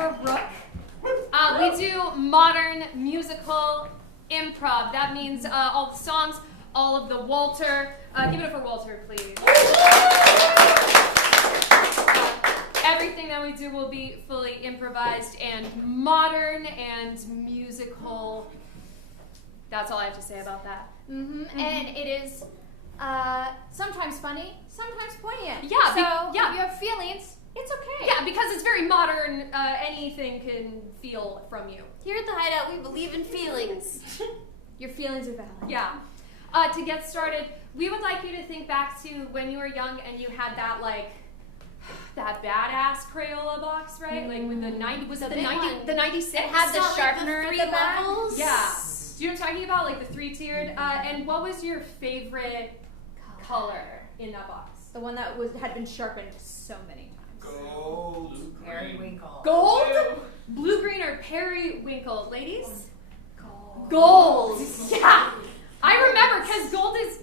we're Rook. We do modern musical improv. That means all the songs, all of the Walter. Give it up for Walter, please. Everything that we do will be fully improvised and modern and musical. That's all I have to say about that. And it is sometimes funny, sometimes poignant. Yeah, so if you have feelings, it's okay. Yeah, because it's very modern. Anything can feel from you. Here at the Hideout, we believe in feelings. Your feelings are valid. Yeah. To get started, we would like you to think back to when you were young and you had that that badass Crayola box, right? Like with the 90, was it the 90, the 96? It had the Not sharpener like the at the back. levels. Yeah. Do you know what I'm talking about? Like the 3-tiered. And what was your favorite color in that box? The one that had been sharpened so many times. Gold. Periwinkle. Gold? Blue, green, or periwinkle? Ladies? Gold. Gold. Yeah. I remember, because gold is,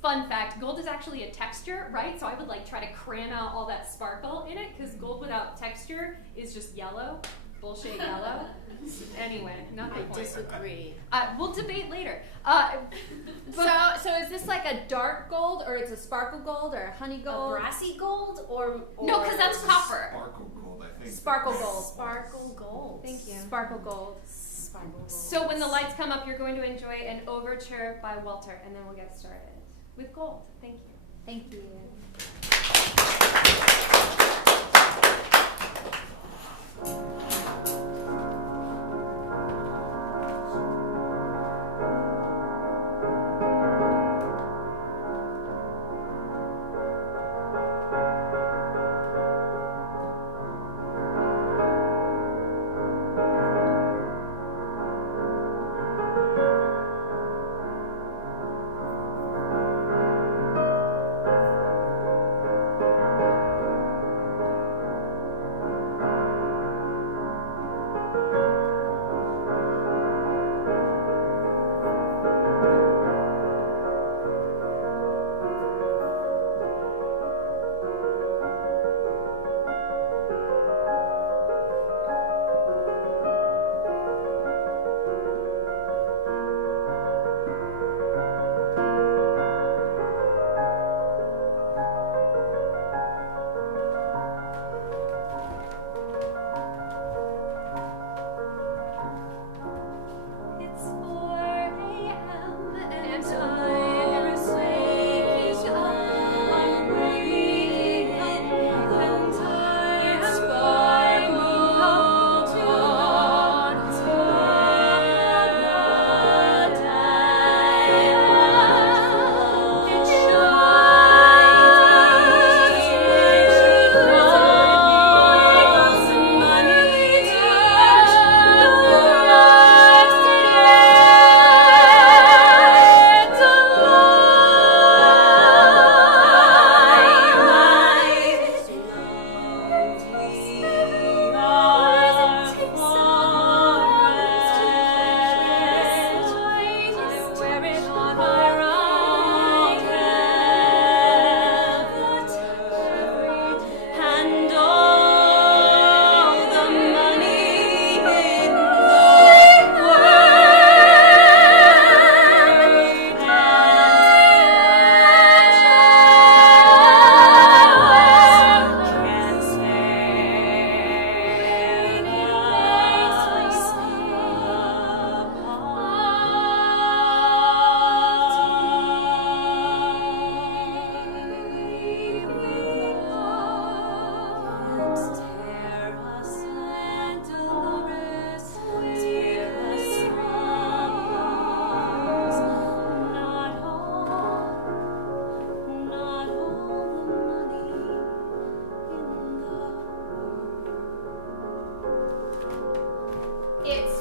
fun fact, gold is actually a texture, right? So I would try to cram out all that sparkle in it, because gold without texture is just yellow. Bullshit yellow. Anyway, not the I point. disagree. We'll debate later. So is this like a dark gold, or it's a sparkle gold, or a honey gold? A brassy gold or No, because that's copper. Sparkle gold, I think. Sparkle gold. Sparkle gold. Thank you. Sparkle gold. Sparkle gold. So when the lights come up, you're going to enjoy an overture by Walter, and then we'll get started with gold. Thank you. Thank you.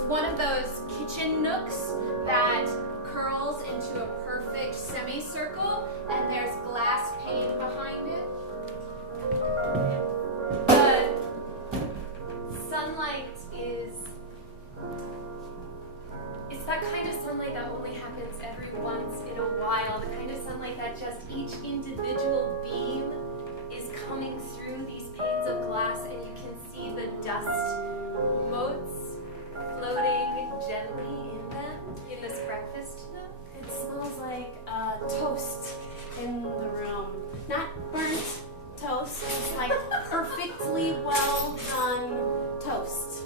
One of those kitchen nooks that curls into a perfect semicircle, and there's glass pane behind it. The sunlight is it's that kind of sunlight that only happens every once in a while, the kind of sunlight that just each individual beam is coming through these panes of glass, and you can see the dust Ghost.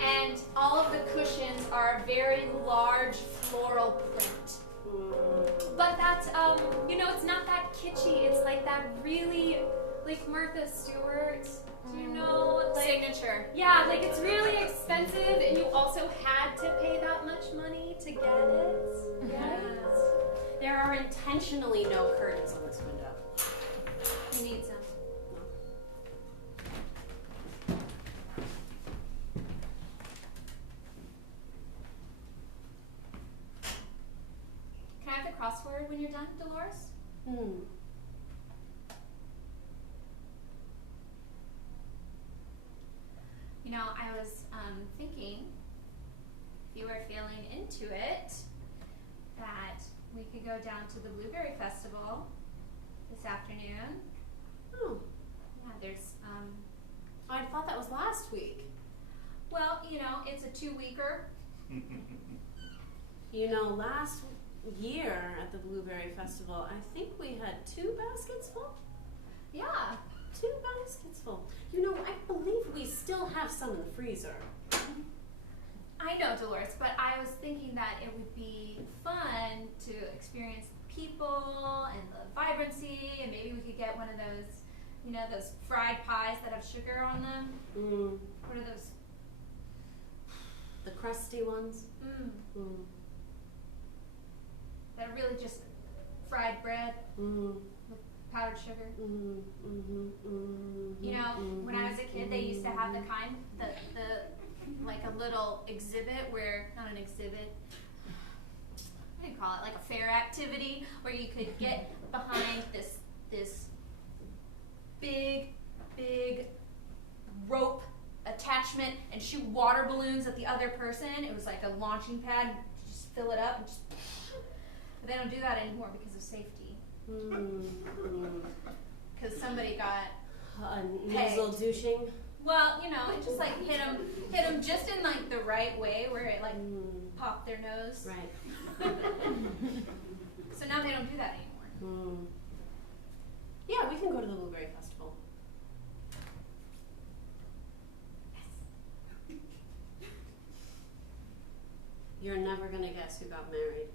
And all of the cushions are very large floral print. But that's, it's not that kitschy. It's like that really, like Martha Stewart, do you know? Like, Signature. yeah, like it's really expensive and you also had to pay that much money to get it. Right? There are intentionally no curtains on this window. You need some. Can I have the crossword when you're done, Dolores? You know, I was thinking, if you were feeling into it, that we could go down to the Blueberry Festival this afternoon. Oh, Yeah, there's, I thought that was last week. well, it's a 2-weeker. You know, last year at the Blueberry Festival, I think we had 2 baskets full. Yeah. 2 baskets full. You know, I believe we still have some in the freezer. I know, Dolores, but I was thinking that it would be fun to experience the people and the vibrancy, and maybe we could get one of those, those fried pies that have sugar on them. What are those? The crusty ones. That are really just fried bread with powdered sugar. When I was a kid, they used to have the kind, the like a little exhibit where, not an exhibit, what do you call it, like a fair activity where you could get behind this big rope attachment and shoot water balloons at the other person. It was like a launching pad. You just fill it up and just. But they don't do that anymore because of safety. Because somebody got Nasal douching. Well, it just like hit them just in like the right way where it like popped their nose. Right. So now they don't do that anymore. Yeah, we can go to the Blueberry Festival. You're never gonna guess who got married.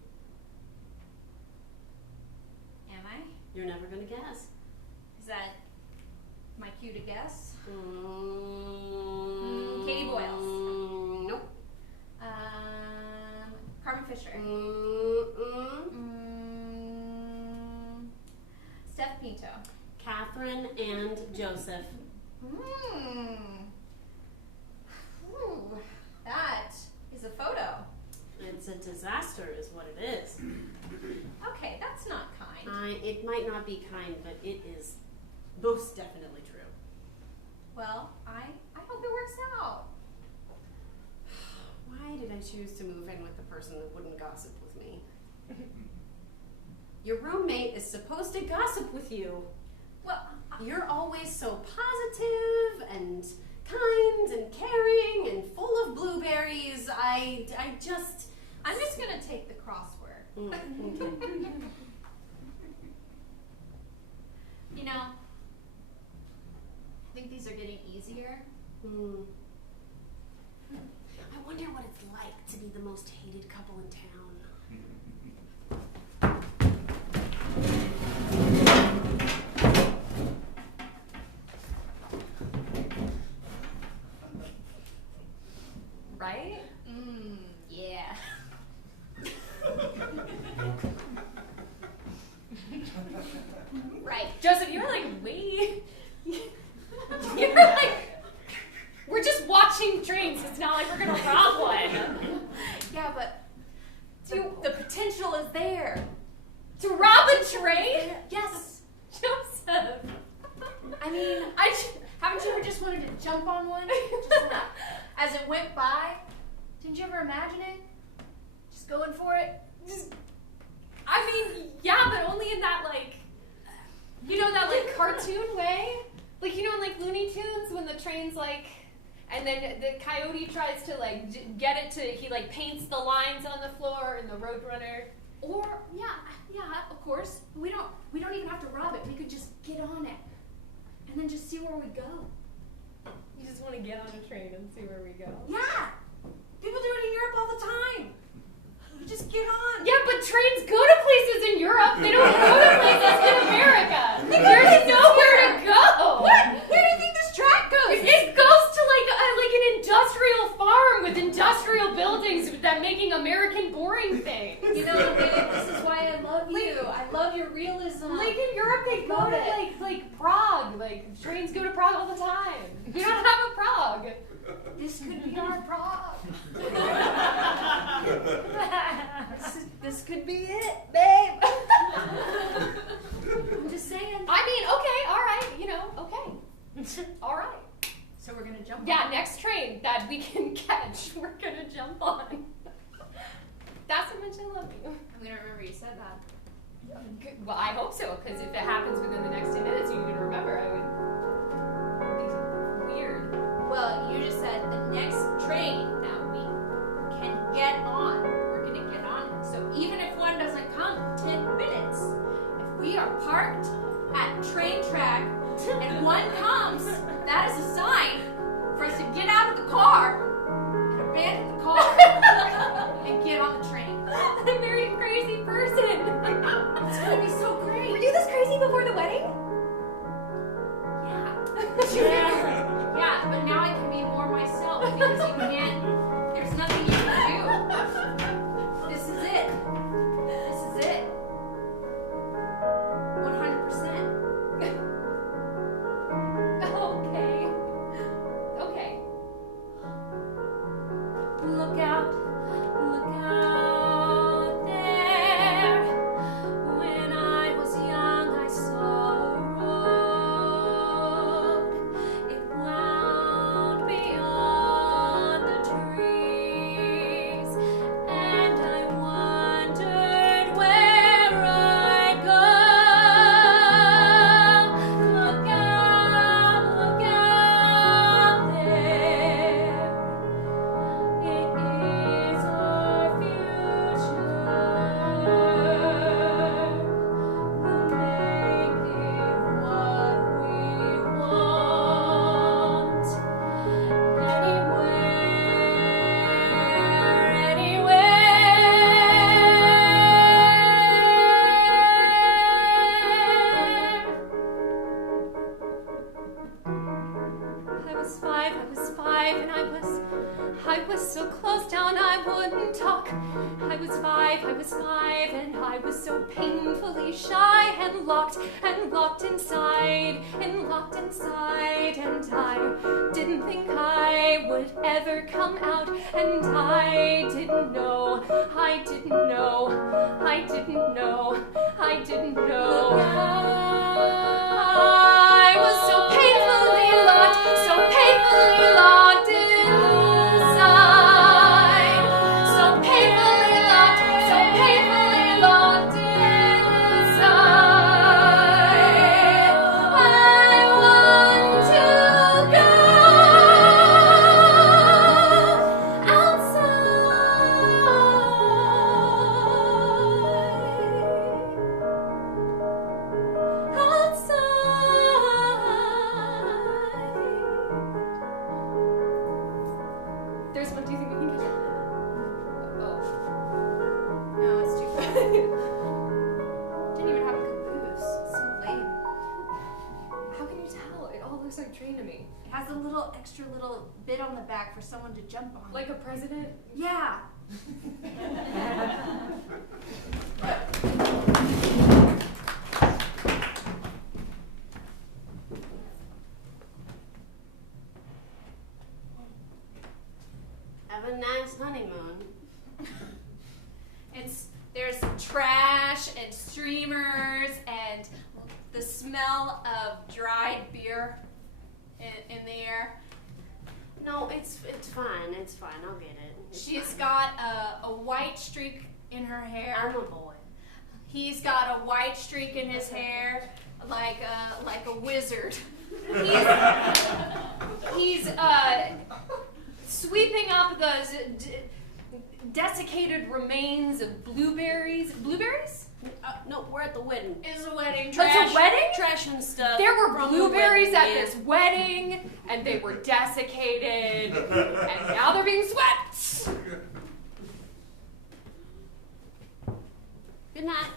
Am I? You're never gonna guess. Is that my cue to guess? Mm, Katie Boyles. Nope. Carmen Fisher. Steph Pinto. Catherine and Joseph. That is a photo. It's a disaster is what it is. Okay, that's not kind. It might not be kind, but it is most definitely true. Well, I hope it works out. Why did I choose to move in with the person that wouldn't gossip with me? Your roommate is supposed to gossip with you. Well, You're always so positive and kind and caring and full of blueberries. I'm just gonna take the crossword. Okay. I think these are getting easier. I wonder what it's like to be the most hated couple in town. Right? Yeah. Right. Joseph, you were like, wait. You're like, we're just watching trains. It's not like we're gonna rob one. Yeah, but the potential is there. To rob a train? Yes. Joseph. I mean, haven't you ever just wanted to jump on one? Just like, as it went by? Didn't you ever imagine it? Just going for it? Yeah, but only in that that cartoon way. Like, in Looney Tunes when the train's and then the coyote tries to get it to, he paints the lines on the floor and the Roadrunner. Or, yeah, of course. We don't even have to rob it. We could just get on it. And then just see where we go. You just want to get on a train and see where we go. Yeah. People do it in Europe all the time. You just get on. Yeah, but trains go to places in Europe. They don't go to places in America. There's nowhere to go. What? Where do you think this track goes? It goes to like an industrial farm with industrial buildings that making American boring things. You know, babe, this is why I love you. I love your realism. Like in Europe, they go Love to it. like Prague. Like trains go to Prague all the time. We don't have a Prague. This could be our Prague. This could be it, babe. I'm just saying. I mean, okay, all right, you know, okay, all right. So we're gonna jump. Yeah, next train that we can catch, we're gonna jump on. That's how much I love you. I'm gonna remember you said that. Good. Well, I hope so, because if it happens within the next 10 minutes, you're gonna remember. It'd be weird. Well, you just said the next train that we can get on, we're gonna get on it. So even if one doesn't come in 10 minutes, if we are parked at train track and one comes, that is a sign for us to get out of the car and abandon the car and get on the train. I'm a very crazy person. It's gonna be so great. Were you this crazy before the wedding? Yeah. Yeah, but now I can be more myself because you can't, there's nothing you can do. This is it. This is it. 100%. Okay. Okay. Look out there. When I was young, I saw a road. It wound beyond the trees, and I wondered where I'd go. Look out there. It is our future. We'll make it what we want. I was five, and I was so close down I wouldn't talk. I was five, and I was so painfully shy and locked inside, and I didn't think I would ever come out, and I didn't know. I was so painfully locked inside. So painfully locked inside. I want to go outside. There's one. Do you think we can get it? Oh. No, it's too far. Didn't even have a caboose. It's so lame. How can you tell? It all looks like train to me. It has a little extra little bit on the back for someone to jump on. Like a president? Yeah. Have a nice honeymoon. There's trash and streamers and the smell of dried beer in the air. No, it's fine. It's fine. I'll get it. It's She's fine. got a white streak in her hair. I'm a boy. He's got a white streak in his hair, like a wizard. He's Sweeping up the desiccated remains of blueberries. Blueberries? No, we're at the wedding. It's a wedding. It's a wedding? Trash and stuff. There were from the blueberries wedding, at yeah. this wedding, and they were desiccated, and now they're being swept. Good night.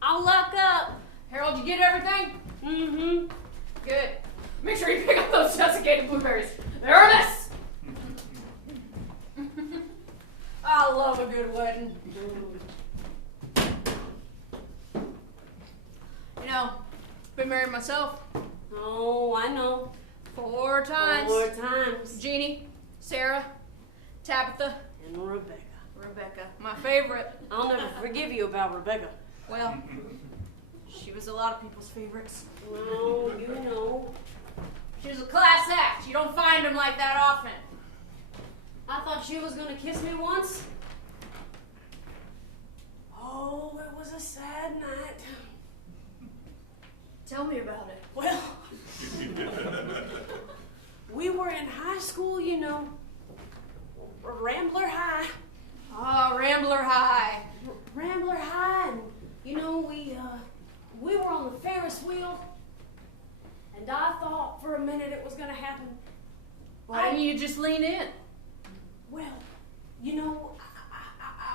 I'll lock up. Harold, you get everything? Mm-hmm. Good. Make sure you pick up those desiccated blueberries. They're a mess. I love a good wedding. You know, been married myself Oh, I know. 4 times. 4 times. Jeannie, Sarah, Tabitha, And Rebecca. Rebecca. My favorite. I'll never forgive you about Rebecca. Well, she was a lot of people's favorites. Well, you know. She was a class act. You don't find them like that often. I thought she was gonna kiss me once. Oh, it was a sad night. Tell me about it. Well, we were in high school, you know. Rambler High. Ah, Rambler High. Rambler High, and you know, we were on the Ferris wheel, and I thought for a minute it was gonna happen. Why didn't you just lean in? Well, you know,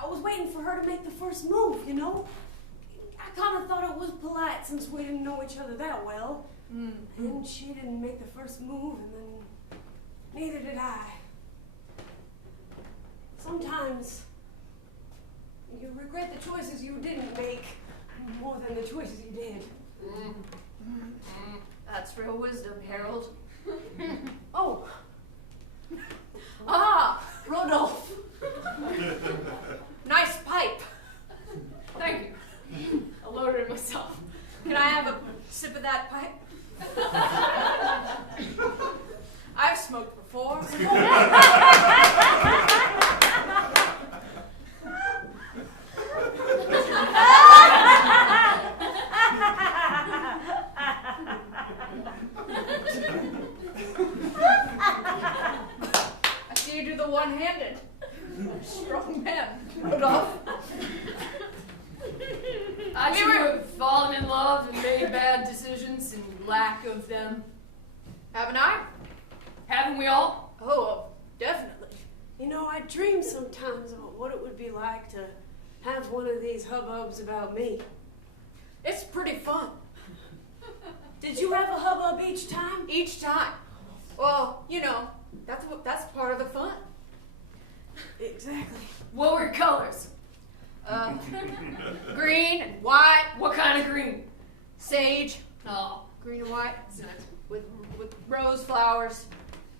I was waiting for her to make the first move, you know. I kind of thought it was polite since we didn't know each other that well. And she didn't make the first move, and then neither did I. Sometimes you regret the choices you didn't make more than the choices you did. That's real wisdom, Harold. Oh, Ah, Rodolphe. Nice pipe. Thank you. I loaded it myself. Can I have a sip of that pipe? I've smoked before. I see you do the one-handed. Strong man, Rodolphe. I too have fallen in love and made bad decisions in lack of them. Haven't I? Haven't we all? Oh, definitely. you know, I dream sometimes about what it would be like to have one of these hubbubs about me. It's pretty fun. Did you have a hubbub each time? Each time. Well, you know, that's part of the fun. Exactly. What were colors? Green and white, What kind of green? sage, Oh, green and white, with rose flowers.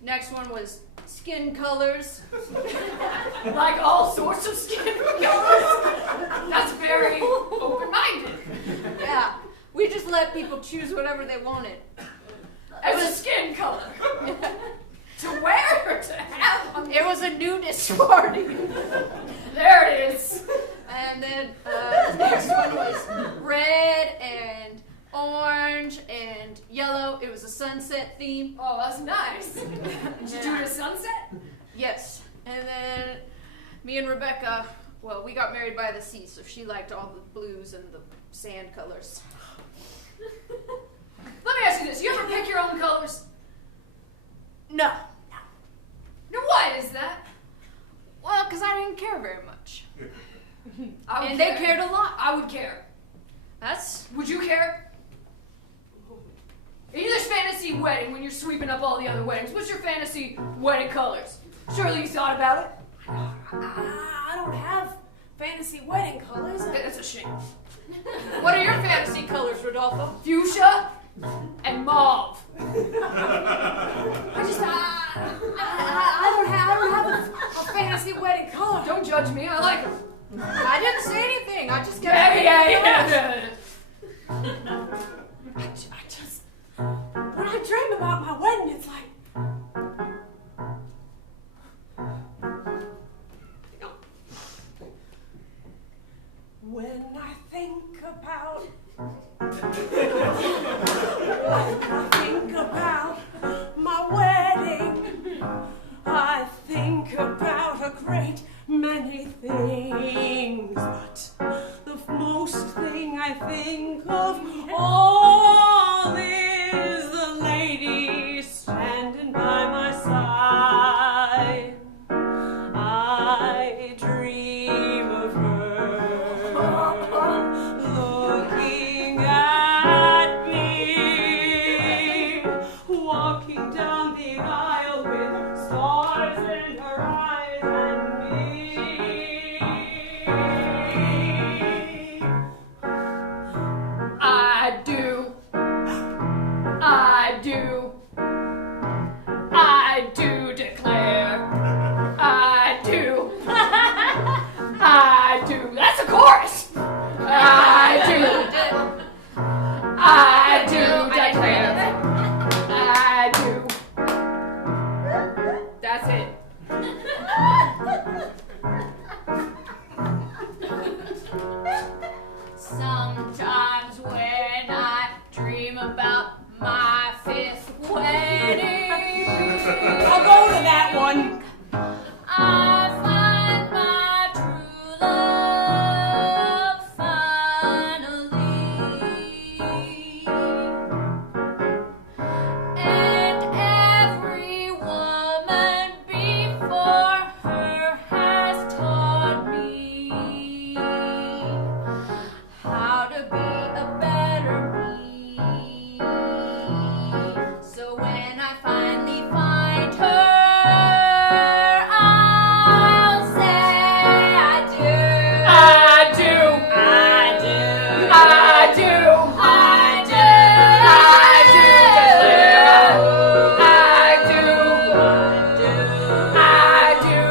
Next one was skin colors. like all sorts of skin colors? That's very open-minded. Yeah, we just let people choose whatever they wanted. As a skin color. To wear or to have? It was a nudist party. There it is. And then the next one was red and orange and yellow. It was a sunset theme. Oh, that's nice. Did you do it at sunset? Yes. And then me and Rebecca, well, we got married by the sea, so she liked all the blues and the sand colors. Let me ask you this. You ever pick your own colors? No. Now, why is that? Well, because I didn't care very much. I would And care. they cared a lot. I would care. Would you care? In this fantasy wedding, when you're sweeping up all the other weddings, what's your fantasy wedding colors? Surely you thought about it? I don't have fantasy wedding colors. That's a shame. What are your fantasy colors, Rodolfo? Fuchsia and mauve. I don't have a fantasy wedding color. Don't judge me. I like them. I didn't say anything. I just kept Yeah. I just, when I dream about my wedding, it's like, when I think about my wedding. stars in her eyes and me. I do. I do. I do declare. I do. I do. That's a chorus. I do. I do declare. I do. That's it. Sometimes when I dream about my 5th wedding, I'll go to that one. I find my true love finally, and every woman before her has taught me how to be a better me. So when I finally find her, I'll say I do. I do. I do. I do. I do. I do declare. I do.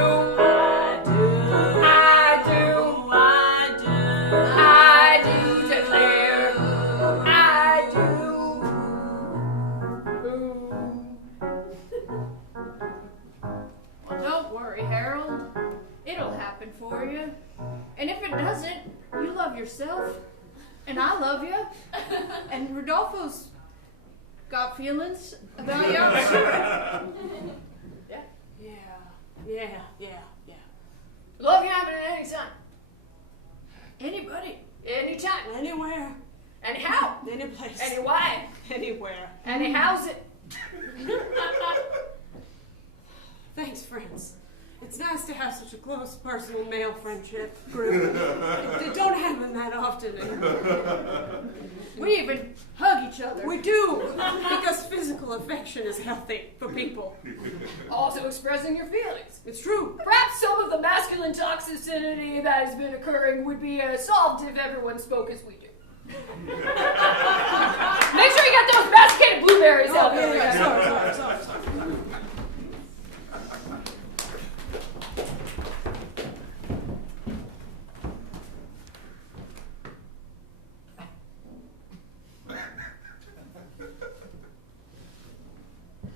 I do declare. I Well, don't worry, Harold. It'll happen for you. And if it doesn't, you love yourself. And I love you. And Rodolfo's got feelings about you. Yeah. Love you happen at any time. Anybody. Anytime. Anywhere, Anyhow. any place, Anyway. anywhere. Anyhow's it. Thanks, friends. It's nice to have such a close personal male friendship group. It don't happen that often. We even hug each other. We do, because physical affection is healthy for people. Also expressing your feelings. It's true. Perhaps some of the masculine toxicity that has been occurring would be solved if everyone spoke as we do. Make sure you got those masticated blueberries out there. Sorry.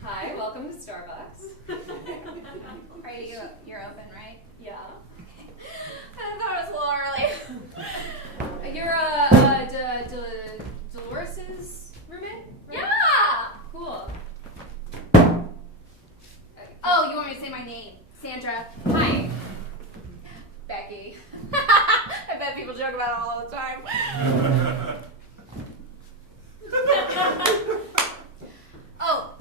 Hi, welcome to Starbucks. Are you're open, right? Yeah. I thought it was a little early. You're Dolores's roommate? Right? Yeah! Cool. Oh, you want me to say my name? Sandra. Hi. Becky. I bet people joke about it all the time. Oh.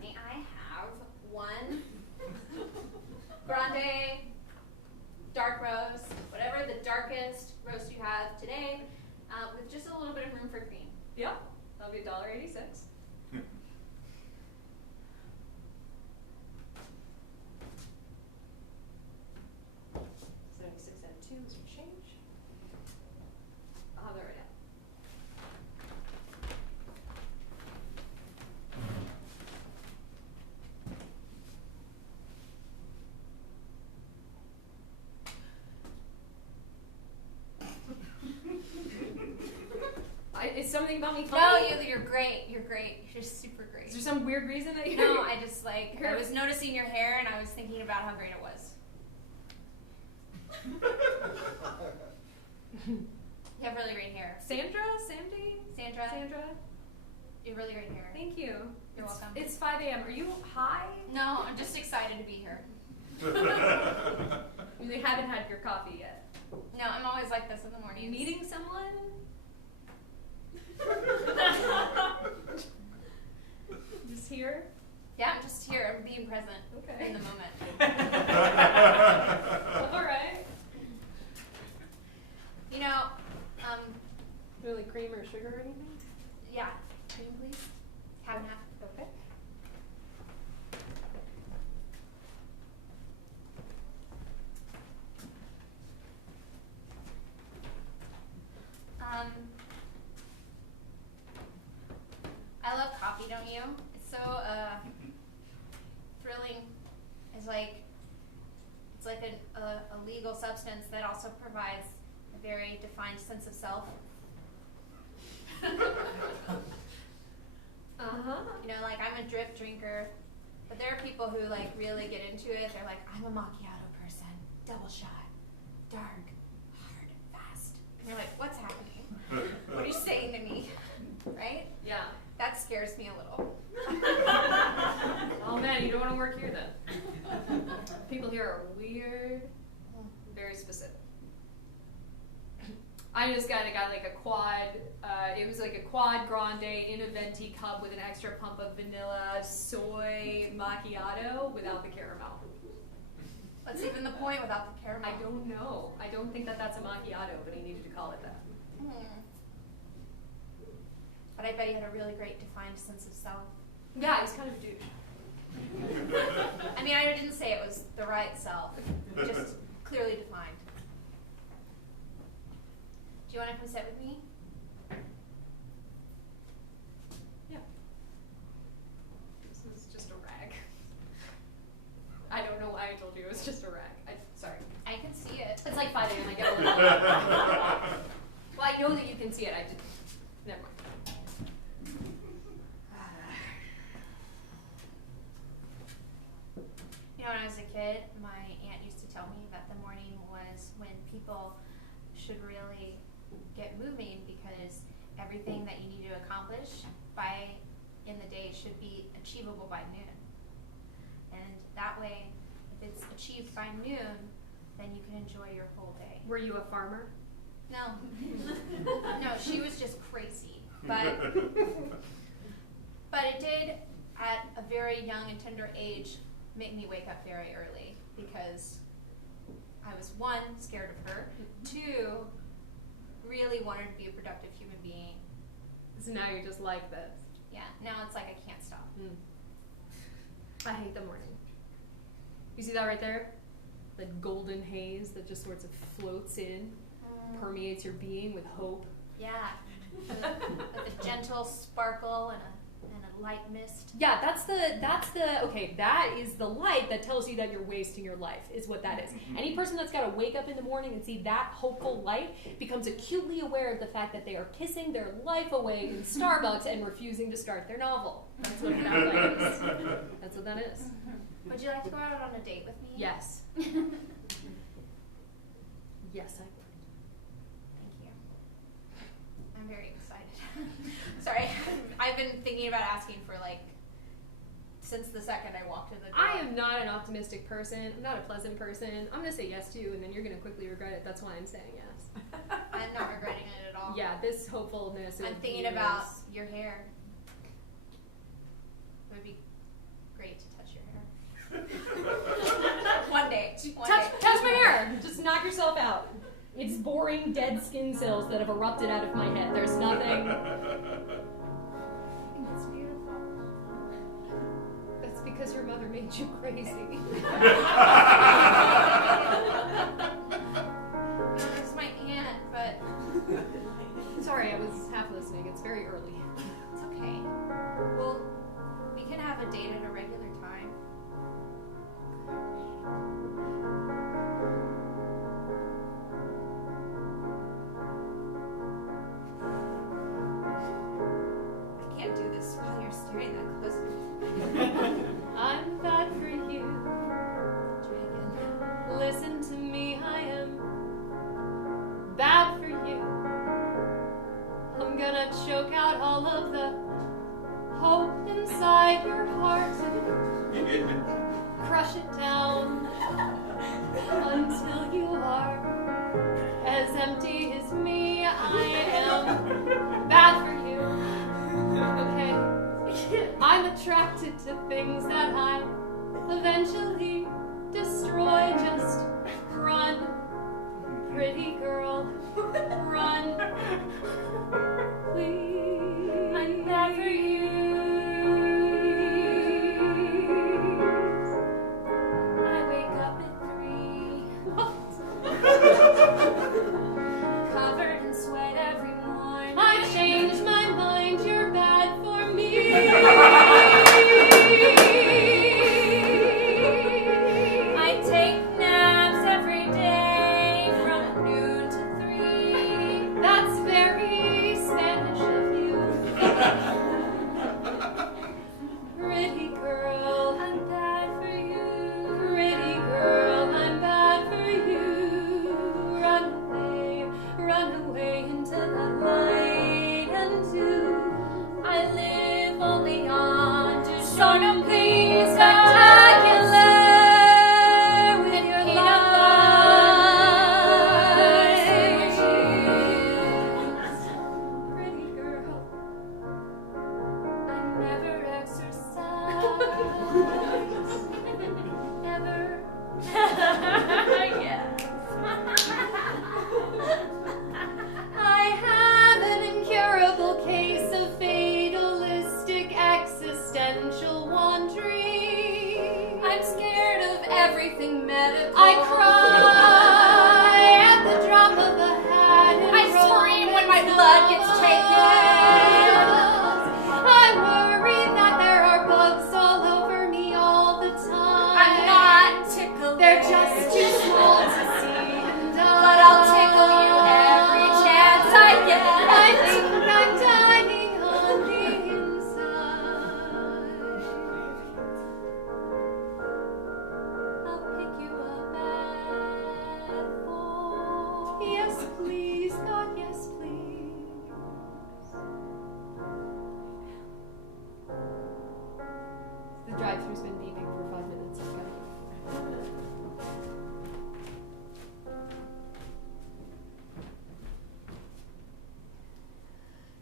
May I have one grande dark roast, whatever the darkest roast you have today, with just a little bit of room for cream. Yeah, that'll be $1.86. $76.02 is your change. I'll have that right out. Is something about me funny? No, you're great. You're great. You're super great. Is there some weird reason that you? No, I just I was noticing your hair and I was thinking about how great it was. You have really great hair. Sandra? Sandy? Sandra, Sandra? you have really great hair. Thank you. You're welcome. It's 5 a.m. Are you high? No, I'm just excited to be here. You haven't had your coffee yet. No, I'm always like this in the Are morning. you meeting someone? Just here? Yeah, I'm just here. I'm being present Okay. in the moment. All right. You know, Really cream or sugar or anything? yeah. Cream, please. Half and half. Okay. love coffee, don't you? It's so thrilling. It's like a legal substance that also provides a very defined sense of self. You know, like I'm a drip drinker, but there are people who like really get into it. They're like, I'm a macchiato person, double shot, dark, hard, fast. And you're like, what's happening? What are you saying to me? Right? Yeah. That scares me a little. Oh man, you don't want to work here then. People here are weird, very specific. I just got like a quad, it was like a quad grande in a venti cup with an extra pump of vanilla soy macchiato without the caramel. What's even the point without the caramel? I don't know. I don't think that that's a macchiato, but he needed to call it that. But I bet you had a really great defined sense of self. Yeah, he's kind of a douche. I mean, I didn't say it was the right self, just clearly defined. Do you want to come sit with me? Yeah. This is just a rag. I don't know why I told you it was just a rag. Sorry. I can see it. It's like 5 a.m. I get a little. Well, I know that you can see it. I just. Never mind. You know, when I was a kid, my aunt used to tell me that the morning was when people should really get moving because everything that you need to accomplish in the day should be achievable by noon. And that way, if it's achieved by noon, then you can enjoy your whole day. Were you a farmer? No. No, she was just crazy. But it did, at a very young and tender age, make me wake up very early because I was, 1, scared of her, 2, really wanted to be a productive human being. So now you're just like this. Yeah, now it's like I can't stop. I hate the morning. You see that right there? That golden haze that just sort of floats in, permeates your being with hope. Yeah, with a gentle sparkle and a light mist. Yeah, that is the light that tells you that you're wasting your life, is what that is. Any person that's got to wake up in the morning and see that hopeful light becomes acutely aware of the fact that they are pissing their life away in Starbucks and refusing to start their novel. That's what that light is. That's what that is. Would you like to go out on a date with me? Yes. Yes, I would. Thank you. I'm very excited. Sorry, I've been thinking about asking for since the second I walked in the door. I am not an optimistic person. I'm not a pleasant person. I'm going to say yes to you, and then you're going to quickly regret it. That's why I'm saying yes. I'm not regretting it at all. Yeah, this hopefulness. I'm thinking about your hair. It would be great to touch your hair. One day. Touch my hair. Just knock yourself out. It's boring, dead skin cells that have erupted out of my head. There's nothing. It's beautiful. That's because your mother made you crazy. It's my aunt, but Sorry, I was half listening. It's very early. it's okay. Well, we can have a date at a regular time. I can't do this while you're staring that close. I'm bad for you. Dragon. Listen to me, I am bad for you. I'm gonna choke out all of the hope inside your heart and crush it down until you are as empty as me. I am bad for you. Okay? I'm attracted to things that I eventually destroy. Just run, pretty girl, run. Please. I'm bad for you. I wake up at 3. Covered in sweat every morning. I changed my mind, you're bad for me. beyond. So no please, spectacular with and your peanut lies. Pretty girl, I never exercise. Ever. I have an incurable case of fatalistic existential wandering. I'm scared of everything medical. I cry at the drop of a hat. And I scream when my romance blood gets novels. taken. I worry that there are bugs all over me all the time. I'm not tickled. They're just too small to see. But I'll tickle you every chance I get. I think I'm dying on the inside. I'll pick you up at 4. Yes, please, God, yes, please. The drive-thru's been beeping for 5 minutes. Okay.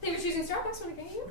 They were choosing Starbucks when I came here.